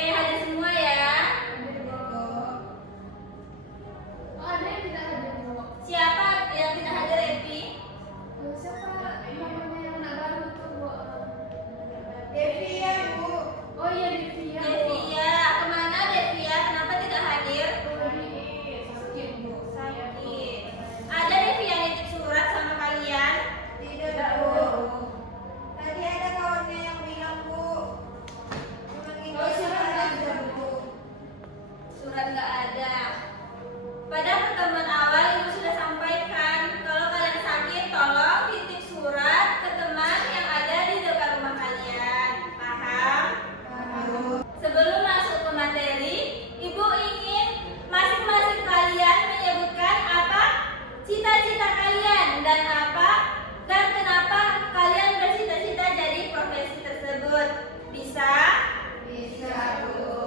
Oke, hadir semua ya. Oh, ada yang tidak hadir, Bu. Siapa yang tidak hadir, Epi? Siapa namanya yang anak baru tuh, Bu? Devia, Bu. Oh iya, Devia, Bu. Devia, kemana Devia? Kenapa tidak hadir? Sakit, Bu. Sakit. Ada Devia nitip surat sama kalian? Tidak, Bu. Tadi ada kawannya yang bilang, Bu. Cuma ini Oh, surat ada, ada, Bu. Surat nggak ada. Pada pertemuan awal Ibu sudah sampaikan kalau kalian sakit tolong titip surat ke teman yang ada di dekat rumah kalian. Paham? Bu. Sebelum masuk ke materi, Ibu ingin masing-masing kalian menyebutkan apa cita-cita kalian dan kenapa kalian bercita-cita jadi profesi tersebut. Bisa? Bisa, Bu.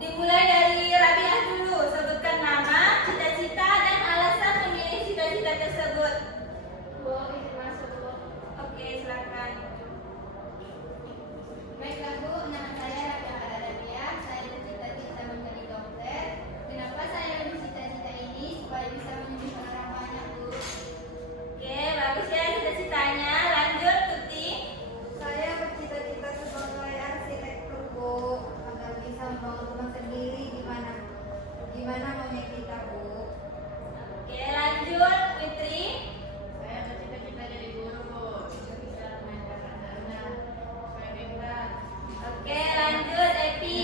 Dimulai dari Rabiah dulu. Sebutkan nama, cita-cita, dan alasan memilih cita-cita tersebut. Bu, ini masuk, Bu. Oke, silakan. Baiklah Bu, nama saya Rabiah Arabiah. Saya bercita-cita menjadi dokter. Kenapa saya bercita-cita ini? Supaya bisa menyembuhkan orang banyak, Bu. Oke, bagus ya cita-citanya. Lanjut, Tuti. Saya bercita-cita sebagai arsitektur, Bu, agar bisa membangun rumah sendiri gimana maunya kita, Bu. Oke, lanjut, Fitri. Saya bercita-cita jadi guru, Bu. Bisa mengajarkan anak supaya pintar. Oke, lanjut, Epi.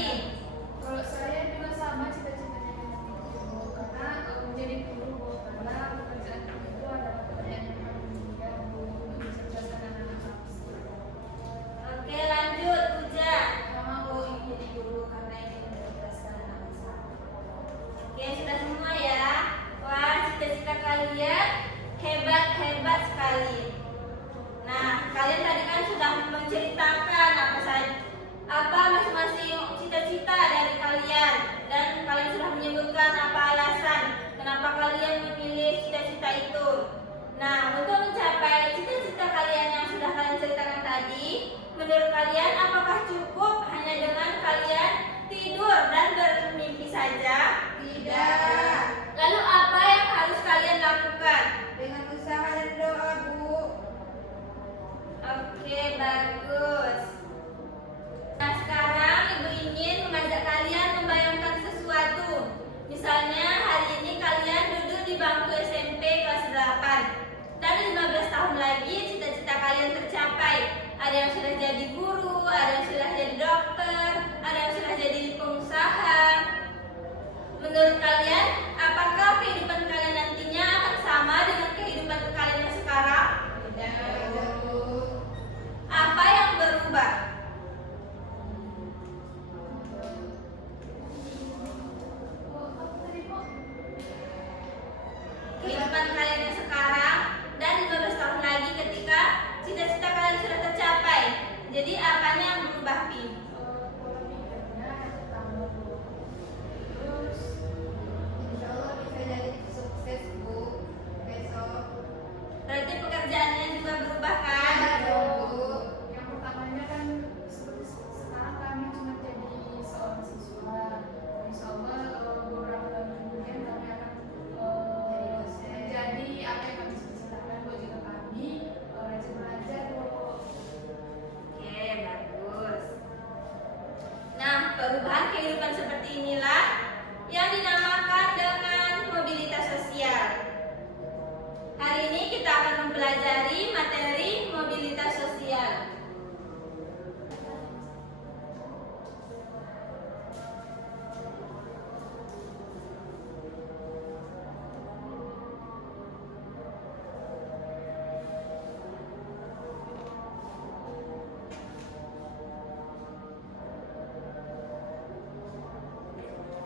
Kalau saya juga sama cita-citanya dengan itu, Bu. Karena menjadi guru, Bu. Karena pekerjaan guru itu adalah pekerjaan yang paling mulia, Bu, untuk mencerdaskan anak-anak. Oke, lanjut, Puja. Sama Bu, ingin jadi guru karena ingin mencerdaskan anak bangsa. Oke, sudah semua ya. Wah, cita-cita kalian hebat-hebat sekali. Nah, kalian tadi kan sudah menceritakan apa masing-masing cita-cita dari kalian, dan kalian sudah menyebutkan apa alasan kenapa kalian memilih cita-cita itu. Nah, untuk mencapai cita-cita kalian yang sudah kalian ceritakan tadi, menurut kalian apakah cukup hanya dengan kalian tidur dan bermimpi saja? Tidak. Lalu apa yang harus kalian lakukan? Dengan usaha dan doa, Bu. Oke, bagus. Nah, sekarang Ibu ingin mengajak kalian membayangkan sesuatu. Misalnya hari ini kalian duduk di bangku SMP kelas 8 dan 15 tahun lagi cita-cita kalian tercapai. Ada yang sudah jadi guru, ada yang sudah jadi dokter, ada yang sudah jadi pengusaha. Menurut kalian, apakah kehidupan kalian nantinya akan sama dengan kehidupan kalian yang sekarang? Tidak, Bu. Apa yang berubah? Bu, apa tadi, Bu? Kehidupan kalian yang sekarang dan 15 tahun lagi ketika cita-cita kalian sudah tercapai. Jadi apanya yang berubah, Pi? Pola pikirnya yang pertama, Bu. Terus Insya Allah bisa jadi sukses, Bu. Besok. Berarti pekerjaannya juga berubah kan? Ada, Bu. yang pertamanya kan seperti sekarang kami cuma jadi seorang siswa. Insya Allah beberapa tahun kemudian kami akan Jadi dosen. menjadi apa yang kami cita-citakan buat juga kami rajin belajar, Bu. Oke, bagus. Nah, perubahan kehidupan seperti inilah yang dinamakan dengan mobilitas sosial. Hari ini kita akan mempelajari materi mobilitas sosial.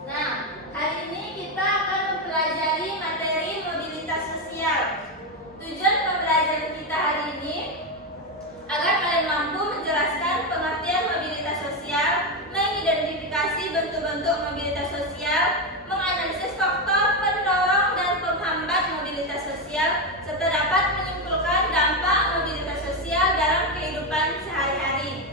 Nah, hari ini kita akan mempelajari materi mobilitas sosial. Tujuan pembelajaran kita hari ini agar kalian mampu menjelaskan pengertian mobilitas sosial, mengidentifikasi bentuk-bentuk mobilitas sosial, menganalisis faktor pendorong dan penghambat mobilitas sosial, serta dapat menyimpulkan dampak mobilitas sosial dalam kehidupan sehari-hari.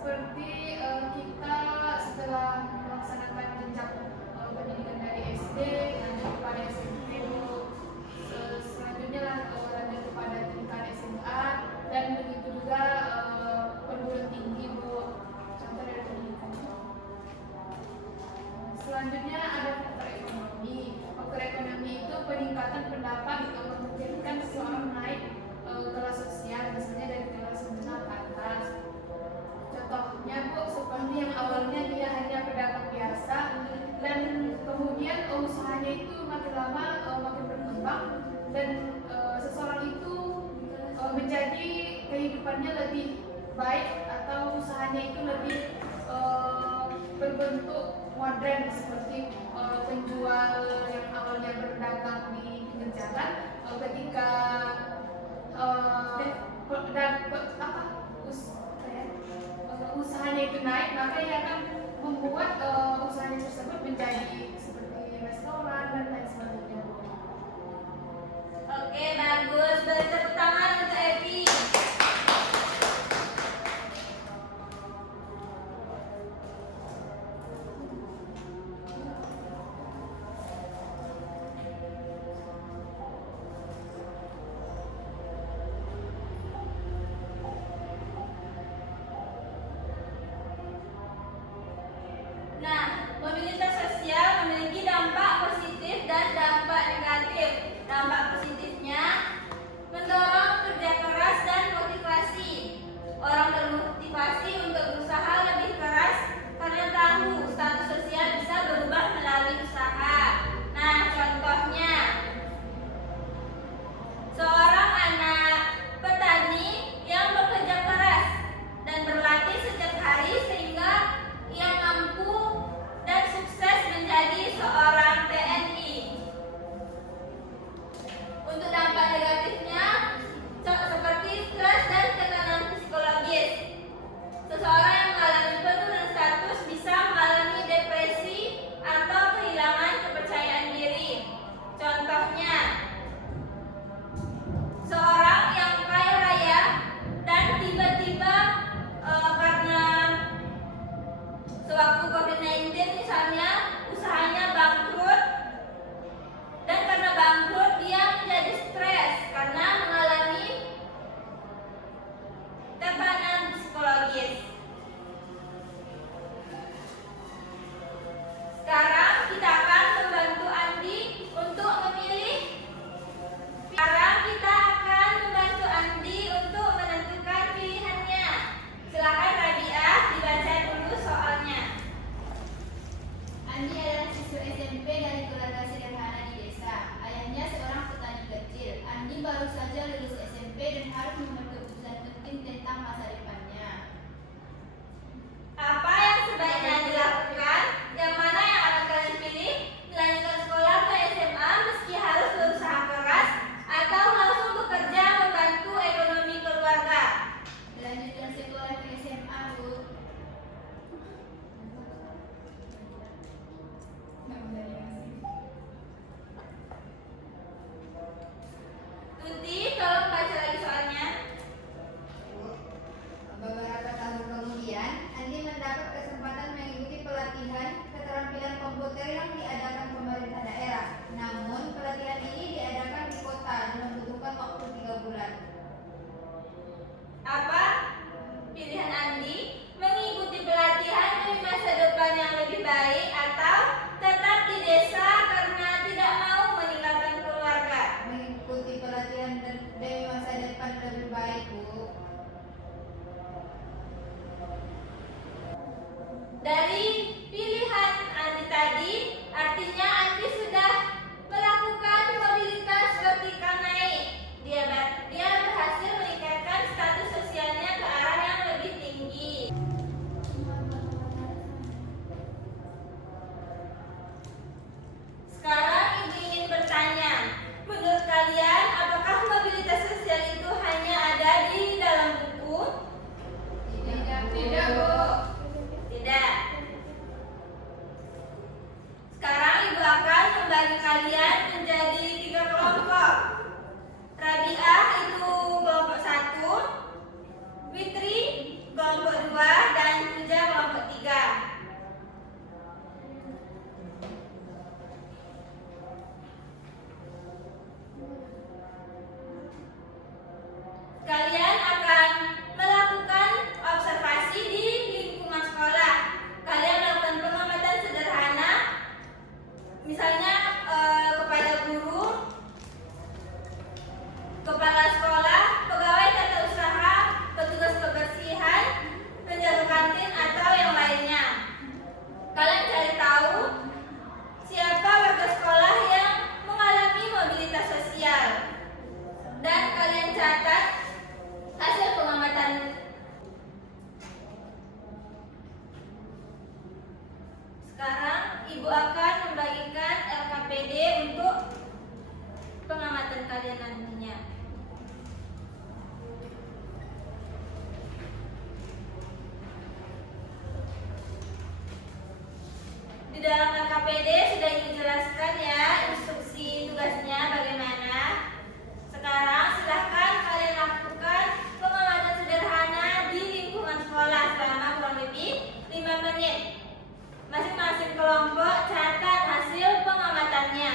seperti kita setelah melaksanakan jenjang pendidikan dari SD lanjut kepada SMP Bu. Selanjutnya lanjut kepada tingkat SMA dan begitu juga perguruan tinggi Bu. Contoh dari pendidikan. Selanjutnya ada faktor ekonomi. Faktor ekonomi itu peningkatan pendapat yang memungkinkan seseorang naik kelas sosial, misalnya dari kelas menengah ke atas. Contohnya Bu, seperti yang awalnya dia hanya pedagang biasa dan kemudian usahanya itu makin lama makin berkembang dan seseorang itu menjadi kehidupannya lebih baik atau usahanya itu lebih berbentuk modern seperti penjual yang awalnya berdagang di pinggir jalan ketika usahanya itu naik, maka ia akan membuat usahanya tersebut menjadi seperti restoran dan lain sebagainya. Oke, bagus. Beri tepuk tangan untuk Evi. Nah, mobilitas sosial memiliki dampak positif dan dampak negatif. Dampak positifnya mendorong kerja keras dan motivasi. Orang termotivasi untuk berusaha lebih keras karena tahu status sosial bisa berubah melalui usaha. Nah, contohnya seorang anak petani yang bekerja keras dan berlatih setiap hari sehingga ia mampu dan sukses menjadi seorang TNI. Untuk dampak negatifnya seperti stres dan tekanan psikologis. Seseorang yang mengalami penurunan status bisa mengalami depresi atau kehilangan kepercayaan diri. Contohnya, seorang yang kaya raya dan tiba-tiba karena sewaktu COVID-19 misalnya usahanya bangkrut, dan karena bangkrut dia menjadi stres karena mengalami tekanan psikologis. Sekarang kita akan membantu Andi untuk memilih. Sekarang kita akan membantu Andi untuk menentukan pilihannya. Silakan Rabiah dibaca dulu soalnya. Andi adalah siswa SMP dari keluarga sederhana di desa. Ayahnya seorang petani kecil. Andi baru saja lulus SMP dan harus membuat keputusan penting tentang masa depannya. Apa yang sebaiknya dilakukan? Yang mana yang akan kalian pilih? Melanjutkan sekolah ke SMA meski harus berusaha keras atau langsung bekerja membantu ekonomi keluarga? Melanjutkan sekolah ke SMA, Bu. Tuti, tolong baca lagi soalnya. Beberapa tahun kemudian, Andi mendapat kesempatan mengikuti pelatihan keterampilan komputer yang diadakan pemerintah daerah. Namun, pelatihan ini diadakan di kota dan membutuhkan waktu 3 bulan. Apa pilihan Andi? Mengikuti pelatihan demi masa depan yang lebih baik atau tetap di desa karena tidak mau meninggalkan keluarga? Mengikuti pelatihan demi masa depan lebih baik, Bu. Dari pilihan Andi tadi, artinya Andi sudah melakukan mobilitas vertikal naik. Dia berhasil meningkatkan status sosialnya ke arah yang lebih tinggi. Sekarang Ibu ingin bertanya, menurut kalian apakah mobilitas sosial itu hanya ada di dalam buku Sekarang Ibu akan membagikan LKPD untuk pengamatan kalian nantinya. Di dalam LKPD sudah dijelaskan ya instruksi tugasnya bagaimana. Sekarang silahkan kalian lakukan pengamatan sederhana di lingkungan sekolah selama kurang lebih 5 menit. Masing-masing kelompok catat hasil pengamatannya.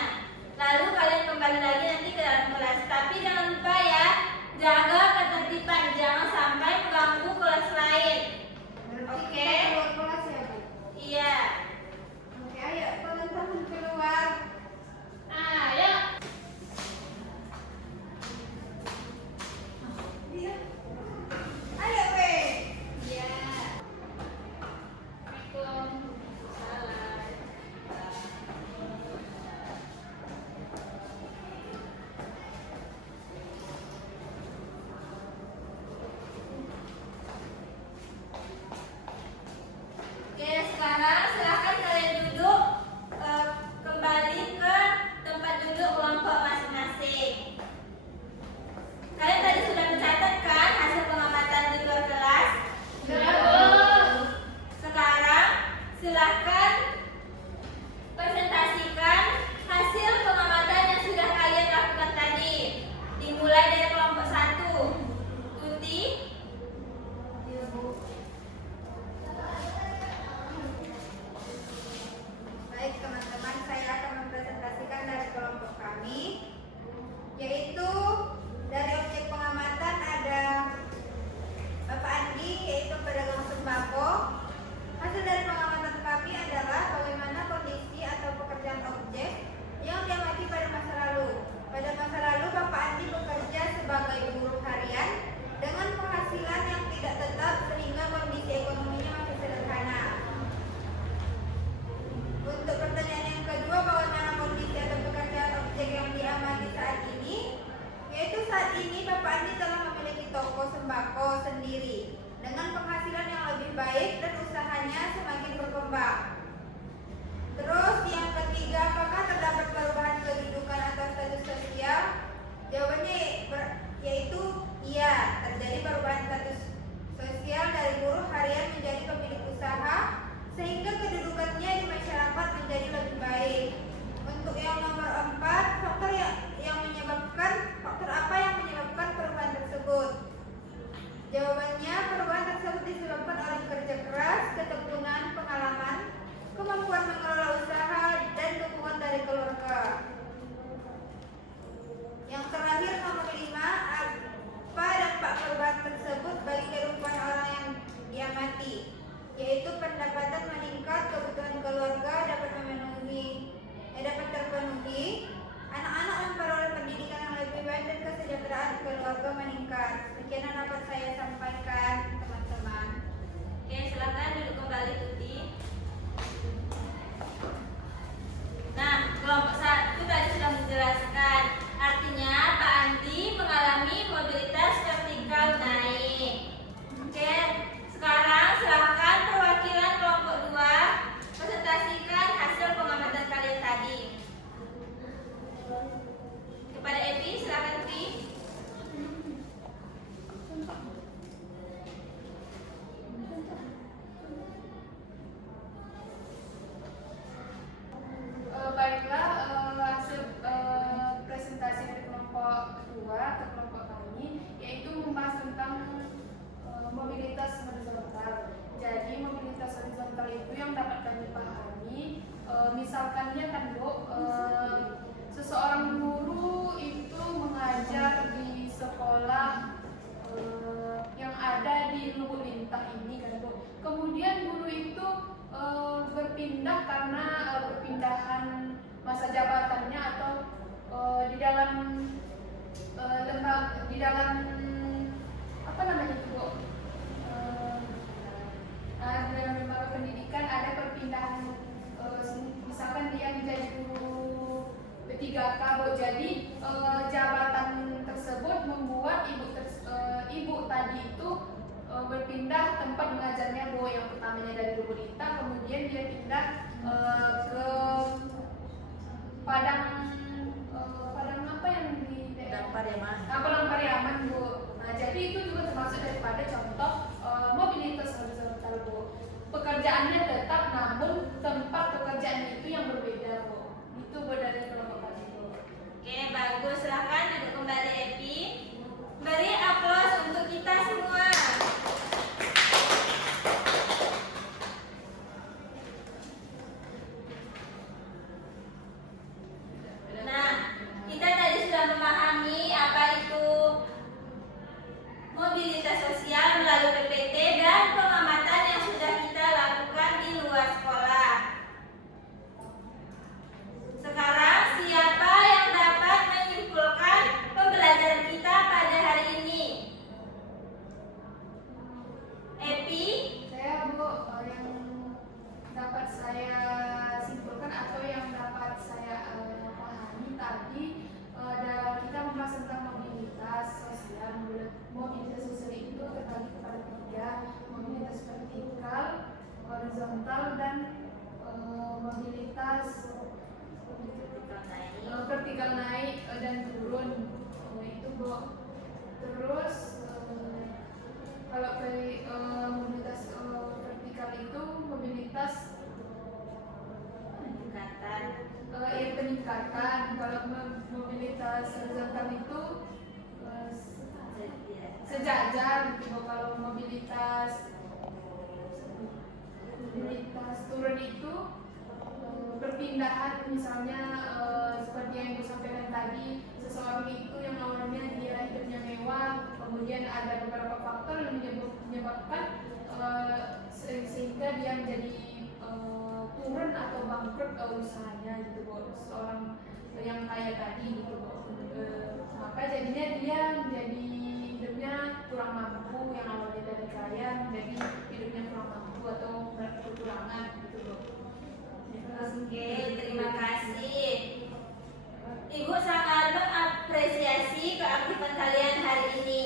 Lalu kalian kembali lagi nanti ke dalam kelas. Tapi jangan lupa ya, jaga ketertiban, jangan sampai mengganggu kelas lain. Berarti Oke. kita keluar kelas ya, Bu? Iya. Oke, ayo teman-teman keluar. Ayo. Iya. Ayo, weh. Iya. Assalamualaikum. Oke, sekarang silahkan kalian duduk kembali ke tempat duduk kelompok masing-masing. Kalian tadi sudah mencatat kan hasil pengamatan di luar kelas? Sekarang silahkan presentasikan hasil pengamatan yang sudah kalian lakukan tadi. Dimulai dari kelompok 1. Tuti. Iya, Bu. Baik teman-teman, saya akan mempresentasikan dari kelompok kami, yaitu dari objek pengamatan ada Bapak Andi, yaitu pedagang sembako. Hasil dari pengamatan kami adalah bagaimana kondisi atau pekerjaan objek yang diamati pada masa lalu. Pada masa lalu Bapak Andi bekerja sebagai buruh harian dengan penghasilan yang tidak tetap sehingga kondisi ekonominya masih sederhana. Untuk pertanyaan yang kedua, bagaimana kondisi atau pekerjaan objek yang diamati saat ini? Yaitu saat ini Bapak Andi telah memiliki toko sembako sendiri dengan penghasilan yang lebih baik dan usahanya semakin berkembang. Terus yang ketiga, apakah terdapat perubahan kedudukan atau status sosial? Jawabannya yaitu iya, terjadi perubahan status sosial dari buruh harian menjadi pemilik usaha sehingga kedudukannya di masyarakat menjadi lebih baik. Untuk yang nomor 4, faktor apa yang menyebabkan perubahan tersebut? Jawabannya, perubahan tersebut disebabkan oleh kerja keras, ketekunan, pengalaman, kemampuan mengelola usaha, dan dukungan dari keluarga. Yang terakhir nomor 5, apa dampak perubahan tersebut bagi kehidupan orang yang diamati? Yaitu pendapatan meningkat, kebutuhan keluarga dapat terpenuhi, anak-anak memperoleh pendidikan yang lebih baik dan kesejahteraan keluarga meningkat. Sekian yang dapat saya sampaikan, teman-teman. Oke, silakan duduk kembali Tuti. Nah, kelompok 1 tadi sudah menjelaskan. Artinya Pak Andi mengalami mobilitas vertikal naik. Oke, sekarang silakan perwakilan kelompok 2 presentasikan hasil pengamatan kalian tadi. Kepada Evi, silakan Evi. Baiklah, hasil presentasi dari kelompok 2 atau kelompok kami yaitu membahas tentang mobilitas horizontal. Jadi mobilitas horizontal itu yang dapat kami pahami, misalkannya kan Bu, seseorang guru itu mengajar di sekolah yang ada di Lubuk Lintah ini kan Bu. Kemudian guru itu berpindah karena perpindahan masa jabatannya atau di dalam di dalam apa namanya itu Bu? Di dalam lembaga pendidikan ada perpindahan, misalkan dia menjadi guru P3K Bu. Jadi jabatan tersebut membuat ibu tadi itu berpindah tempat mengajarnya Bu. Yang pertamanya dari Lubulita, kemudian dia pindah ke Padang apa yang di Padang Pariaman. Padang Pariaman Bu. Nah jadi itu juga termasuk daripada contoh mobilitas horizontal Bu. Pekerjaannya tetap, namun tempat pekerjaan itu yang berbeda Bu. Itu Bu dari kelompok Bu. Oke, bagus. Silahkan duduk kembali Epi. Beri aplaus untuk kita semua. Nah, kita tadi sudah memahami apa itu mobilitas sosial melalui PPT dan pengamatan yang sudah kita lakukan di luar sekolah. Sekarang siapa yang dapat menyimpulkan pembelajaran kita pada hari ini? Epi? Saya Bu, yang dapat saya simpulkan atau yang dapat saya pahami tadi, kita membahas tentang mobilitas sosial. Mobilitas sosial itu terbagi kepada 3, mobilitas vertikal, horizontal, dan mobilitas vertikal naik dan turun. Itu Bu. Terus kalau mobilitas vertikal itu mobilitas peningkatan. Kalau mobilitas horizontal itu sejajar gitu. Kalau mobilitas turun itu perpindahan, misalnya seperti yang ibu sampaikan tadi, seseorang itu yang awalnya dia hidupnya mewah, kemudian ada beberapa faktor yang menyebabkan sehingga dia menjadi turun atau bangkrut usahanya gitu Bu. Seorang yang kaya tadi gitu Bu. Maka jadinya dia menjadi hidupnya kurang mampu, yang awalnya dari kaya menjadi hidupnya kurang mampu atau kekurangan gitu Bu. Oke, terima kasih. Ibu sangat mengapresiasi keaktifan kalian hari ini.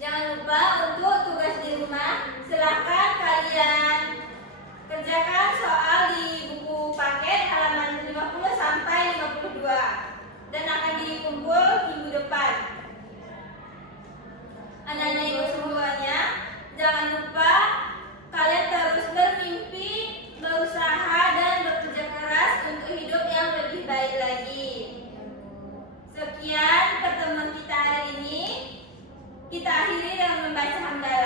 Jangan lupa untuk tugas di rumah, silakan kalian kerjakan soal di buku paket halaman 50 sampai 52 dan akan dikumpul minggu depan. Anak-anak ibu semuanya, jangan lupa kalian terus bermimpi, berusaha dan bekerja keras untuk hidup yang lebih baik lagi. Sekian pertemuan kita hari ini. Kita akhiri dengan membaca hamdalah.